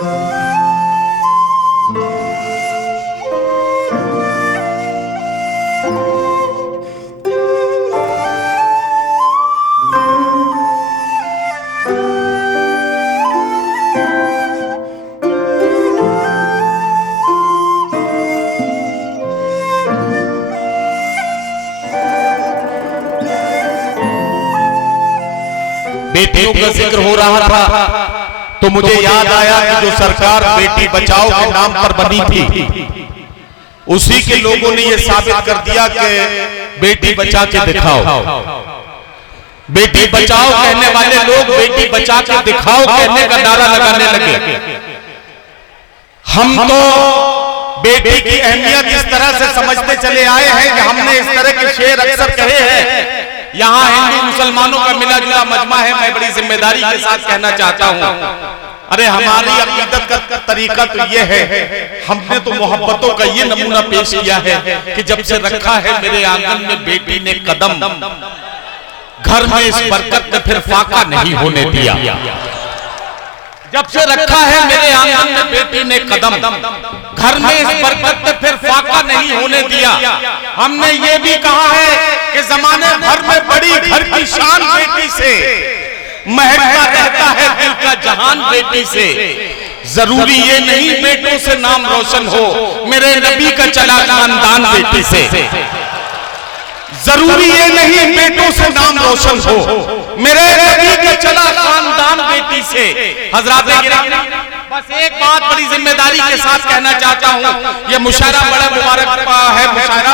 बेटियों का जिक्र हो रहा था तो मुझे याद आया कि जो सरकार बेटी बचाओ के नाम पर बनी थी, उसी के लोगों ने यह साबित कर दिया कि बेटी बचा के दिखाओ। बेटी बचाओ कहने वाले लोग बेटी बचा के दिखाओ कहने का नारा लगाने लगे। हम तो बेटी की अहमियत इस तरह से समझते चले आए हैं कि हमने इस तरह के शेर अक्सर कहे हैं। यहाँ हिंदू मुसलमानों का मिला जुला मजमा है। मैं बड़ी जिम्मेदारी के साथ कहना चाहता हूँ, अरे हमारी अकीदत का तरीका तो ये है, हमने तो मोहब्बतों का ये नमूना पेश किया है कि जब से रखा है मेरे आंगन में बेटी ने कदम, घर में इस बरकत ने फिर फाका नहीं होने दिया। जब से रखा है मेरे आंगन में बेटी ने कदम, घर में इस बरकत ने फिर फाका नहीं होने दिया। हमने ये भी कहा है कि जमाने भर में बड़ी घर की शान बेटी से, महकता रहता है दिल का जहान बेटी से। जरूरी ये नहीं बेटों से नाम रोशन हो, मेरे नबी का चला खानदान बेटी से। जरूरी ये नहीं बेटों से नाम रोशन हो, मेरे नबी का चला खानदान बेटी से। हजरात बस एक बात बड़ी जिम्मेदारी के साथ कहना चाहता हूँ, ये मुशायरा बड़ा मुबारक है मुशायरा,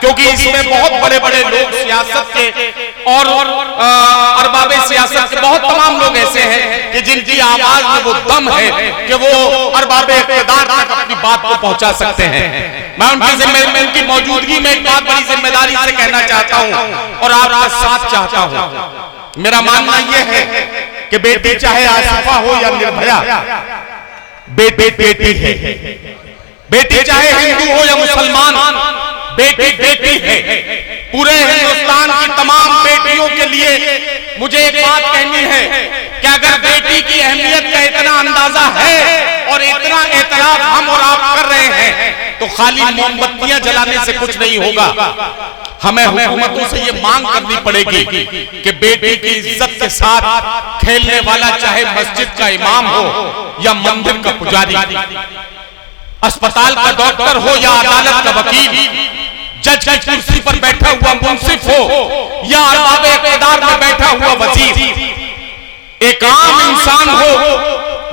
क्योंकि इसमें बहुत बड़े बड़े लोग सियासत के और अरबाबे सियासत के बहुत तमाम लोग ऐसे हैं कि जिनकी आवाज में वो दम है कि वो अरबाबे इक़्तिदार तक अपनी बात को पहुंचा सकते हैं। मैं उनकी मौजूदगी में एक बात बड़ी जिम्मेदारी से कहना चाहता हूँ और आपका साथ चाहता हूँ। मेरा मानना यह है कि बेटी चाहे आसिफा हो या निर्भया, बेटी बेटी है। बेटी चाहे हिंदू हो या मुसलमान, बेटी बेटी है। पूरे हिंदुस्तान की तमाम बेटियों के लिए मुझे एक बात कहनी है कि अगर बेटी की अहमियत का इतना अंदाजा है और इतना एतराफ हम और आप कर रहे हैं तो खाली मोमबत्तियां जलाने से कुछ नहीं होगा। हमें हुकूमतों से ये मांग करनी पड़ेगी कि बेटी की इज्जत के साथ खेलने वाला चाहे मस्जिद का इमाम हो या मंदिर का पुजारी, अस्पताल का डॉक्टर हो या अदालत का वकील, जज की कुर्सी पर बैठा हुआ मुंसिफ हो या अरबाबे इक़्तिदार में बैठा हुआ वजीर, एक आम इंसान हो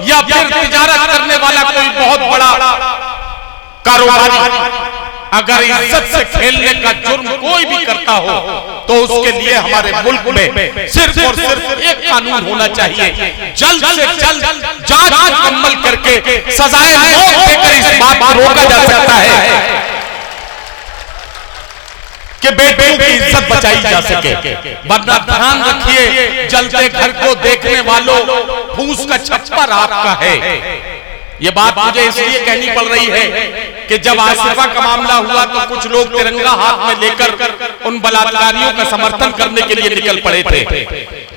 या फिर तिजारत करने वाला कोई बहुत बड़ा कारोबारी, अगर इज्जत से खेलने का जुर्म कोई भी करता हो तो उसके लिए हमारे मुल्क में सिर्फ और सिर्फ एक कानून होना चाहिए, जल्द से जल्द जांच मुकम्मल करके सजाए मौत देकर इस बात को रोका जा सकता है कि बेटियों की इज्जत बचाई जा सके। वरना ध्यान रखिए, जलते घर को देखने वालों फूस का छप्पर आपका है। ये बात मुझे इसलिए कहनी पड़ रही है कि जब आसिफा का मामला हुआ तो कुछ लोग तिरंगा हाथ में लेकर उन बलात्कारियों का समर्थन करने के लिए निकल पड़े थे।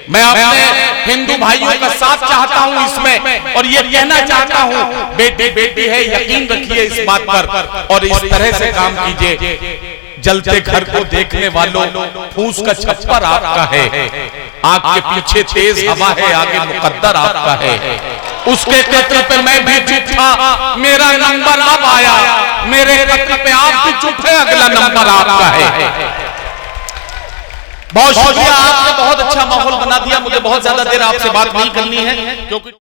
मैं अपने हिंदू भाइयों का साथ चाहता हूं इसमें और ये कहना चाहता हूं, बेटी बेटी है, यकीन रखिए इस बात पर और इस तरह से काम कीजिए। जलते घर को देखने वालों फूस का छप्पर आपका है, आपके पीछे तेज हवा है, आगे मुकद्दर आपका है। उसके कत्ल पे मैं भी चुप था, मेरा नंबर अब आया, मेरे कत्ल पे आप भी चुप है, अगला नंबर आपका है। बहुत शुक्रिया, आपने बहुत अच्छा माहौल बना दिया। मुझे बहुत ज्यादा देर आपसे बात नहीं करनी है क्योंकि